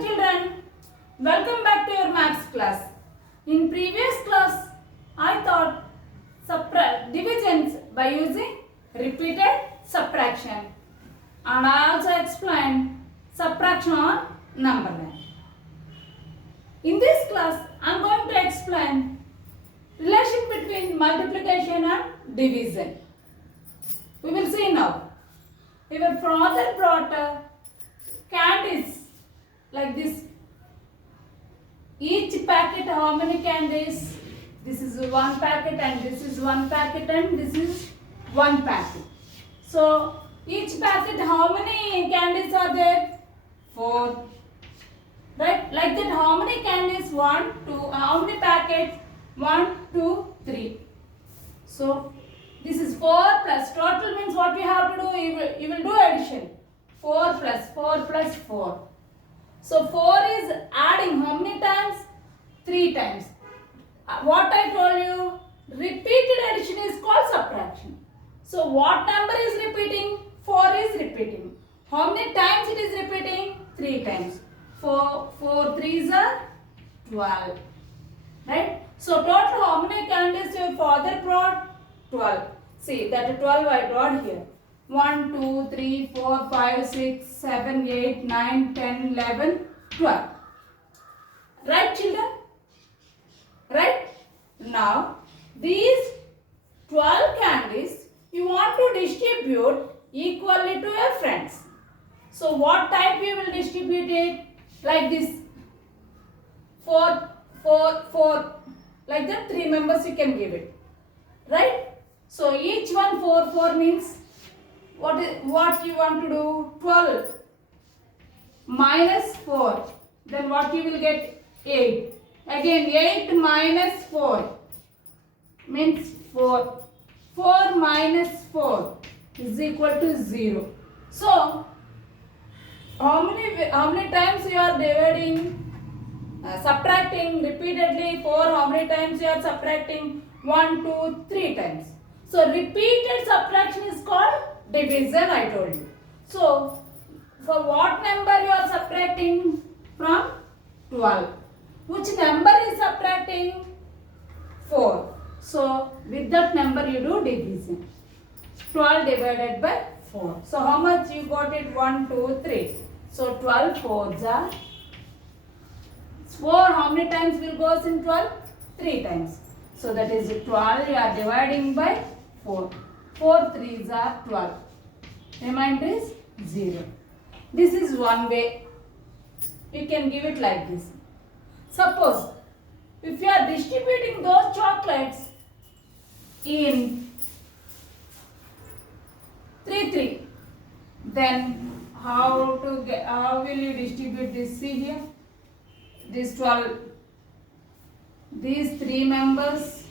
children, welcome back to your maths class. In previous class, I taught divisions by using repeated subtraction, and I also explained subtraction on number line. In this class, I am going to explain relation between multiplication and division. We will see now. Your father brought candies like this. Each packet, how many candies? This is one packet and this is one packet and this is one packet. So each packet, how many candies are there? 4. Right? Like that, how many candies? 1, 2. How many packets? 1, 2, 3. So this is 4 plus total means what we have to do? You will do addition. 4 plus 4 plus 4. So 4 is adding how many times? 3 times. What I told you, repeated addition is called subtraction. So what number is repeating? 4 is repeating. How many times it is repeating? 3 times. 4 3s are 12. Right? So total how many candies your father brought? 12. See that 12 I brought here. 1, 2, 3, 4, 5, 6, 7, 8, 9, 10, 11, 12. Right, children? Right? Now, these 12 candies you want to distribute equally to your friends. So, what type you will distribute it? Like this. 4, 4, 4. Like that, 3 members you can give it. Right? So, each one 4, 4 means what you want to do? 12 minus 4. Then what you will get? 8. Again 8 minus 4 means 4. 4 minus 4 is equal to 0. So how many times you are dividing, subtracting repeatedly? 4. How many times you are subtracting? 1, 2, 3 times. So repeated subtraction is called division, I told you. So, for what number you are subtracting from? 12. Which number is subtracting? 4. So, with that number you do division. 12 divided by 4. So, how much you got it? 1, 2, 3. So, 12 4s are 4. How many times will goes in 12? 3 times. So, that is 12 you are dividing by 4. 4 3s are 12. Remainder is 0. This is one way. You can give it like this. Suppose, if you are distributing those chocolates in 3 3, then how will you distribute this? See here, this 12, these 3 members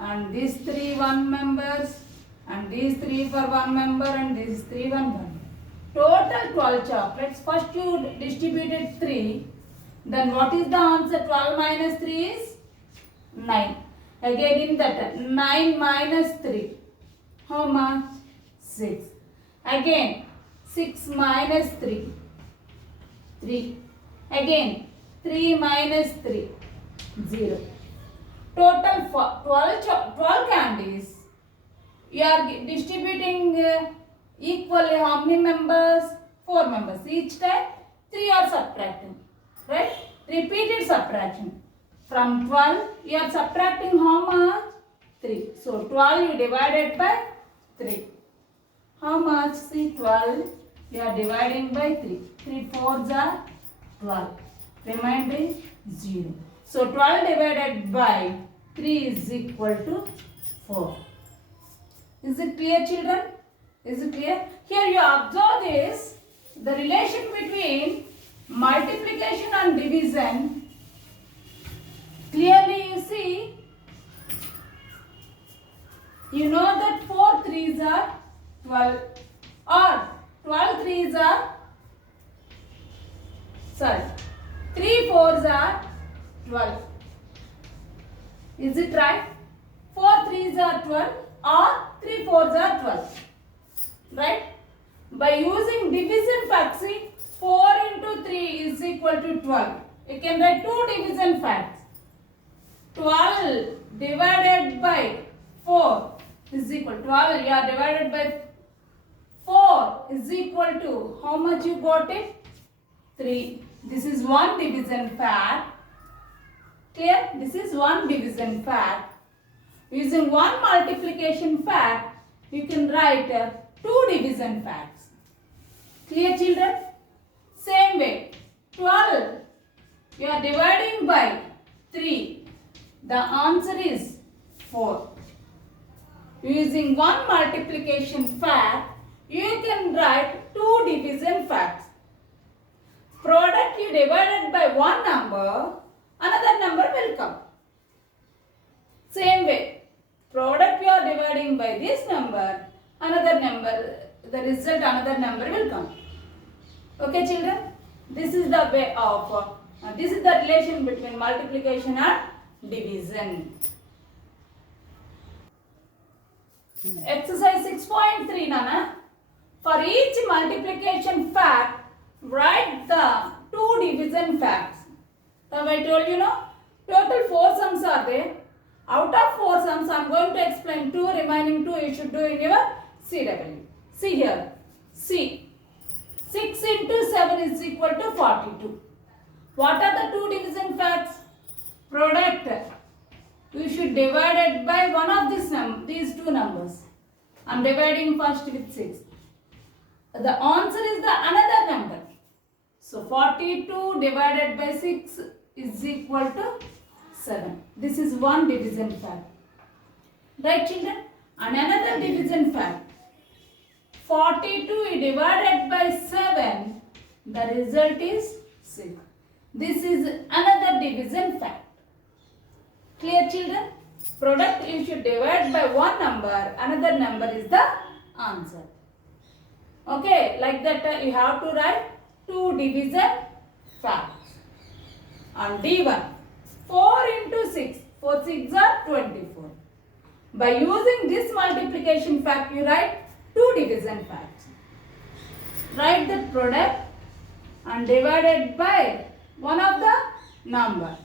and these 3 1 members and these 3 for 1 member and these 3 1 member. Total 12 chocolates. First you distributed 3. Then what is the answer? 12 minus 3 is 9. Again in that 9 minus 3. How much? 6. Again 6 minus 3. 3. Again 3 minus 3. 0. Total 12 candies. You are distributing equally how many members? 4 members. Each time 3 are subtracting. Right? Repeated subtraction. From 12 you are subtracting how much? 3. So 12 you divided by 3. How much? See, 12 you are dividing by 3. 3 4s are 12. Remainder is 0. So 12 divided by 3 is equal to 4. Is it clear, children? Is it clear? Here you observe this, the relation between multiplication and division. Clearly you see, you know that 4 3s are 12 or 12 3s are, 3 4s are 12. Is it right? 4 3s are 12 or 3 4s are 12. Right? By using division fact, see, 4 into 3 is equal equal to 12. You can write two division facts. 12 divided by 4 is equal to 12. You are divided by 4 is equal to how much you got it? 3. This is one division fact. Clear? This is one division fact. Using one multiplication fact, you can write two division facts. Clear, children? Same way, 12, you are dividing by 3. The answer is 4. Using one multiplication fact, you can write two division facts. Product you divided by one number, another number will come. Same way, product you are dividing by this number, another number, the result another number will come. Okay, children? This is the way of, this is the relation between multiplication and division. Exercise 6.3, Nana. For each multiplication fact, write the two division facts. So I told you, no, total 4 sums are there. Out of 4 sums, I am going to explain 2, remaining 2 you should do in your CW. See here, see. 6 into 7 is equal to 42. What are the two division facts? Product. You should divide it by one of these two numbers. I am dividing first with 6. The answer is the another number. So 42 divided by 6 is equal to 7. This is one division fact. Right, children? And another division fact. 42 divided by 7, the result is 6. This is another division fact. Clear, children? Product you should divide by one number, another number is the answer. Okay, like that you have to write two division facts. On D1, 4 into 6, 4 6 are 24. By using this multiplication fact, you write two division facts. Write the product and divided by one of the number.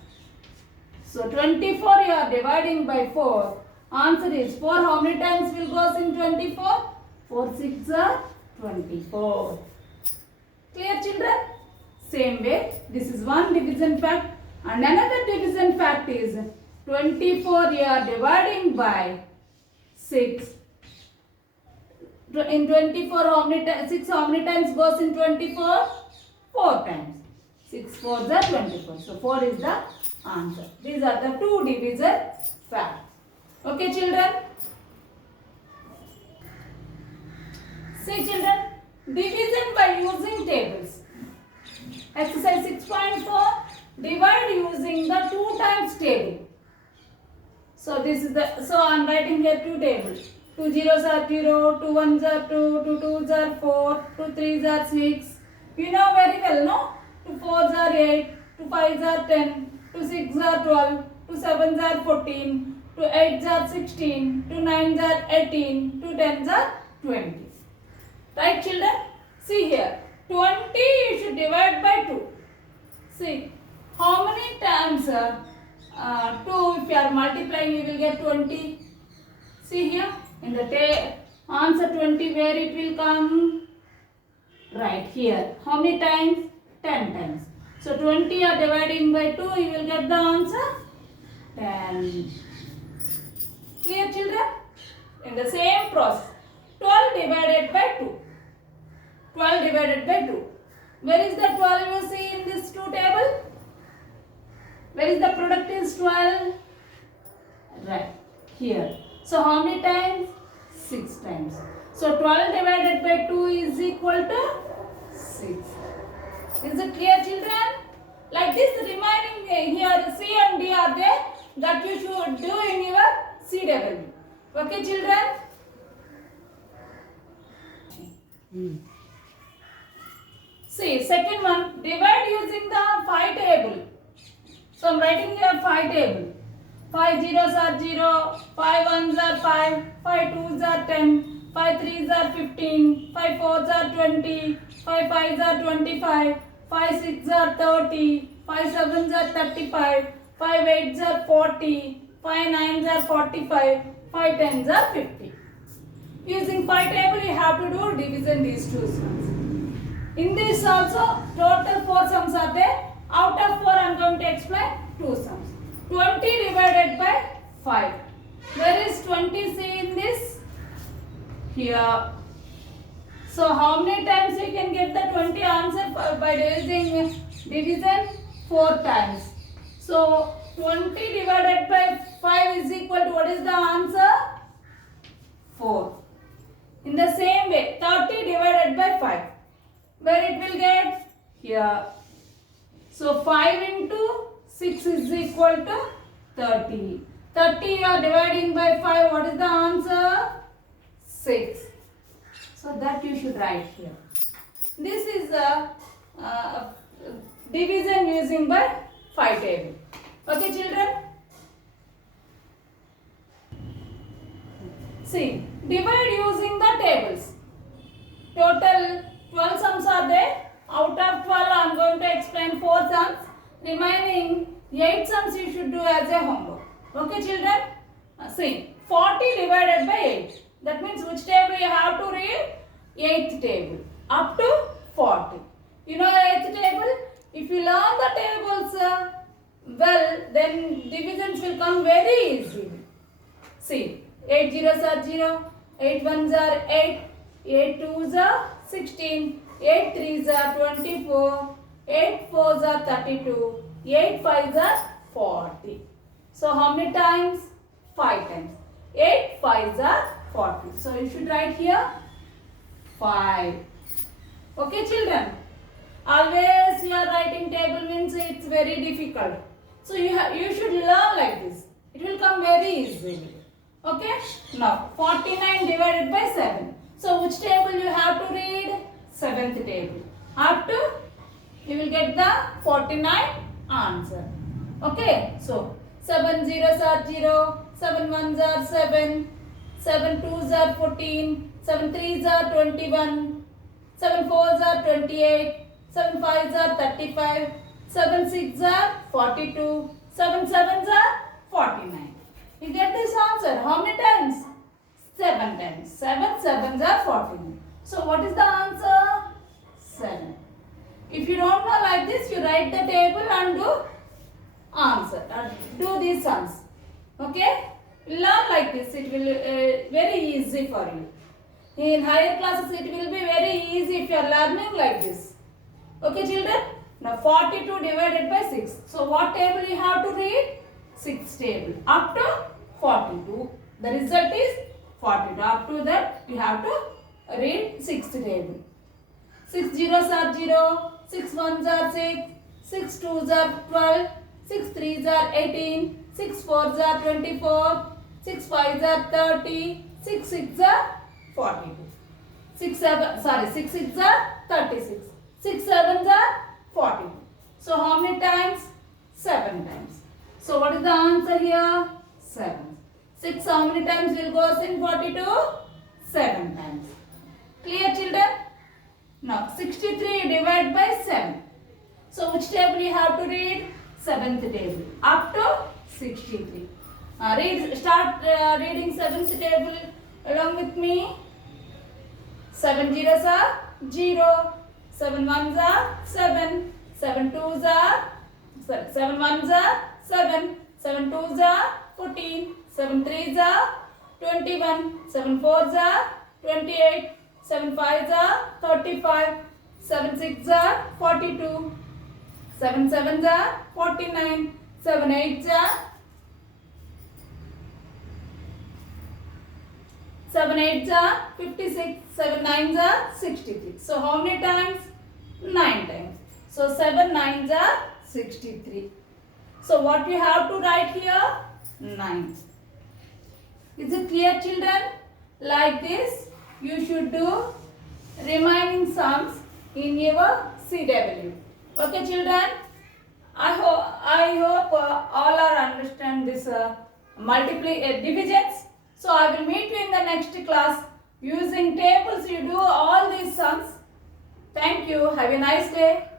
So 24 you are dividing by 4. Answer is 4. How many times will goes in 24? 4 6 are 24. Clear, children? Same way, this is one division fact. And another division fact is 24 you are dividing by 6. In 24, how many 6 how many times goes in 24? 4 times. 6 4s are 24. So 4 is the answer. These are the two division facts. Okay, children? See, children, division by using tables. Exercise 6.4, divide using the 2 times table. So this is the, so I am writing here two tables. 2 zeros are 0, 2 1s are 2, 2 2s are 4, 2 3s are 6. You know very well, no? 2 4s are 8, 2 5s are 10, 2 6s are 12, 2 7s are 14, 2 8s are 16, 2 9s are 18, 2 10s are 20. Right, children? See here, 20 you should divide by 2. See, how many times 2 if you are multiplying you will get 20. See here, in the answer 20 where it will come? Right here. How many times? 10 times. So 20 you are dividing by 2, you will get the answer 10. Clear, children? In the same process, 12 divided by 2. 12 divided by 2. Where is the 12 you see in this 2 table? Where is the product is 12? Right, here. So how many times? 6 times. So 12 divided by 2 is equal to 6. Is it clear, children? Like this remaining here C and D are there that you should do in your CW. Okay, children? See, second one, divide using the 5 table. So I am writing here 5 table. 5 zeros are 0, 5 ones are 5, 5 twos are 10, 5 threes are 15, 5 fours are 20, 5 fives are 25, 5 6 are 30, 5 7 are 35, 5 8 are 40, 5 9 are 45, 5 10 are 50. Using 5 table you have to do division these two sums. In this also total 4 sums are there. Out of 4 I am going to explain 2 sums. 20 divided by 5. Where is 20 see in this? Here. So how many times you can get the 20 answer by using division? 4 times. So 20 divided by 5 is equal to what is the answer? 4. In the same way 30 divided by 5. Where it will get? Here. So 5 into 6 is equal to 30. 30 you are dividing by 5. What is the answer? 6. So that you should write here. This is a division using by 5 table. Okay children? See, divide using the tables. Total 12 sums are there. Out of 12 I am going to explain 4 sums. Remaining 8 sums you should do as a homework. Okay children? See, 40 divided by 8. That means which table you have to read? 8th table. Up to 40. You know 8th table? If you learn the tables well, then divisions will come very easily. See, 8 zeros are 0, 8 ones are 8, 8 twos are 16, 8 threes are 24, 8 fours are 32, 8 fives are 40. So how many times? 5 times. 8 fives are 40. So you should write here 5. Okay children? Always you are writing table means it's very difficult. So you should learn like this. It will come very easily. Okay? Now 49 divided by 7. So which table you have to read? 7th table. Up to you will get the 49 answer. Okay? So 7 zeros are 0, 7 ones are 7, 7 twos are 14, 7 threes are 21, 7 fours are 28, 7 fives are 35, 7 sixes are 42, 7 sevens are 49. You get this answer. How many times? 7 times. 7 sevens are 49. So what is the answer? 7. If you don't know like this, you write the table and do answer. Do these sums. Okay? Learn like this. It will very easy for you. In higher classes, it will be very easy if you are learning like this. Okay, children? Now 42 divided by 6. So what table you have to read? 6th table. Up to 42. The result is 42. Up to that you have to read 6th table. 6 zeros are 0. 6 ones are 6. 6 twos are 12. 6 threes are 18. 6 fours are 24. 6 fives are 30. 6 sixes are 42. 6 sixes are 36. 6 sevens are 42. So how many times? 7 times. So what is the answer here? 7. 6 how many times will go in 42? 7 times. Clear children? Now 63 divided by 7. So which table you have to read? 7th table. Up to 63. Start reading 7th table along with me. 7 zeros are 0. 7 ones are 7. 7 twos are 7 ones are 7. 7 twos are 14. 7 threes are 21. 7 fours are 28. 7 fives are 35. 7 sixes are 42. 7 sevens are 49. 7 eights are 56. 7 nines are 63. So how many times? 9 times. So 7 nines are 63. So what you have to write here? 9. Is it clear children? Like this you should do remaining sums in your CW. Okay children? I hope all are understand this divisions. So I will meet you in the next class. Using tables you do all these sums. Thank you. Have a nice day.